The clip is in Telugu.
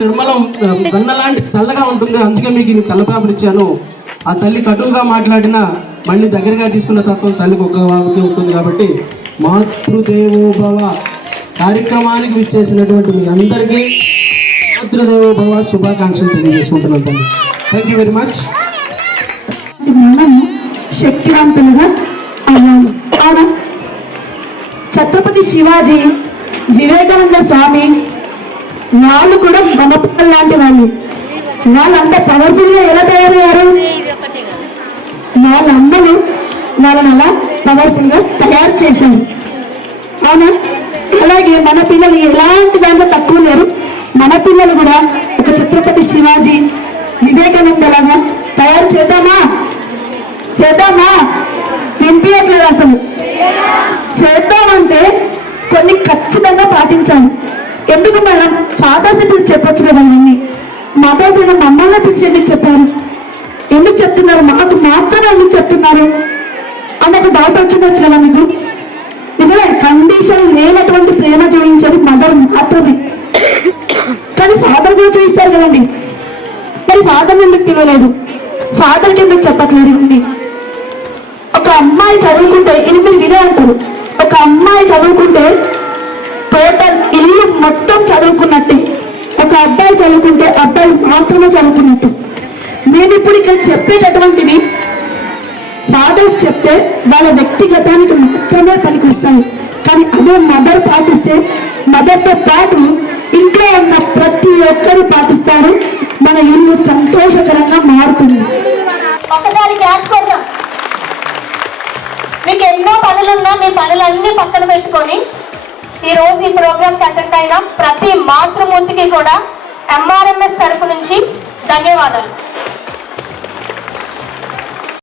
నిర్మలం గన్నలాంటి లాంటి తెల్లగా ఉంటుంది. అందుకే మీకు నేను తెల్ల ఇచ్చాను. ఆ తల్లి కటువుగా మాట్లాడిన మళ్ళీ దగ్గరగా తీసుకున్న తత్వం తల్లికి ఒక ఉంటుంది కాబట్టి మాతృదేవోభవ కార్యక్రమానికి విచ్చేసినటువంటి మీ అందరికీ మాతృదేవోభవ శుభాకాంక్షలు తెలియజేసుకుంటున్నాను తల్లి. థ్యాంక్ యూ వెరీ మచ్ మనము శక్తివంతులుగా అవ్వాలి ఛత్రపతి శివాజీ వివేకానంద స్వామి వాళ్ళు కూడా మన లాంటి వాళ్ళు. వాళ్ళంతా పవర్ఫుల్గా ఎలా తయారయ్యారు? వాళ్ళ అమ్మలు వాళ్ళని అలా పవర్ఫుల్గా తయారు చేశారు. అవునా? అలాగే మన పిల్లలు ఎలాంటి దాంట్లో తక్కువ లేరు. మన పిల్లలు కూడా ఒక ఛత్రపతి శివాజీ వివేకానంద లాగా తయారు చేద్దామా? చేద్దామా? వినిపించట్లేదు అసలు. చేద్దామంటే కొన్ని ఖచ్చితంగా పాటించాలి. ఎందుకు మేడం? ఫాదర్స్ ఇప్పుడు చెప్పొచ్చు కదా మమ్మీ మదర్స్ అయినా మమ్మల్ని పిలిచేది చెప్పారు? ఎందుకు చెప్తున్నారు? మాకు మాత్రమే ఎందుకు చెప్తున్నారు? అని ఒక డౌట్ వచ్చిండొచ్చు కదా మీకు? నిజమే కండిషన్ లేనటువంటి ప్రేమ చూపించేది మదర్ మాత్రమే. కానీ ఫాదర్ కూడా చూపిస్తారు కదండి. మరి ఫాదర్ ఎందుకు పిలవలేదు? ఫాదర్కి ఎందుకు చెప్పట్లేదు ఒక అమ్మాయి చదువుకుంటే ఇది మీరు వినే అంటారు ఒక అమ్మాయి చదువుకుంటే టోటల్ ఇల్లు మొత్తం చదువుకున్నట్టే. ఒక అబ్బాయి చదువుకుంటే అబ్బాయి మాత్రమే చదువుకున్నట్టు. నేను ఇప్పుడు ఇక్కడ చెప్పేటటువంటివి ఫాదర్స్ చెప్తే వాళ్ళ వ్యక్తిగతానికి మాత్రమే పనికొస్తాయి. కానీ అదే మదర్ పాటిస్తే మదర్తో పాటు ఇంట్లో ఉన్న ప్రతి ఒక్కరు పాటిస్తారు. మన ఇల్లు సంతోషకరంగా మారుతుంది. ఒక్కసారి క్లాస్ కొడదాం. మీకు ఎన్నో పనులున్నా మీ పనులన్నీ పక్కన పెట్టుకొని ఈ రోజు ఈ ప్రోగ్రాం అటెండ్ అయిన ప్రతి మాతృమూర్తికి కూడా ఎంఆర్ఎంఎస్ తరఫు నుంచి ధన్యవాదాలు.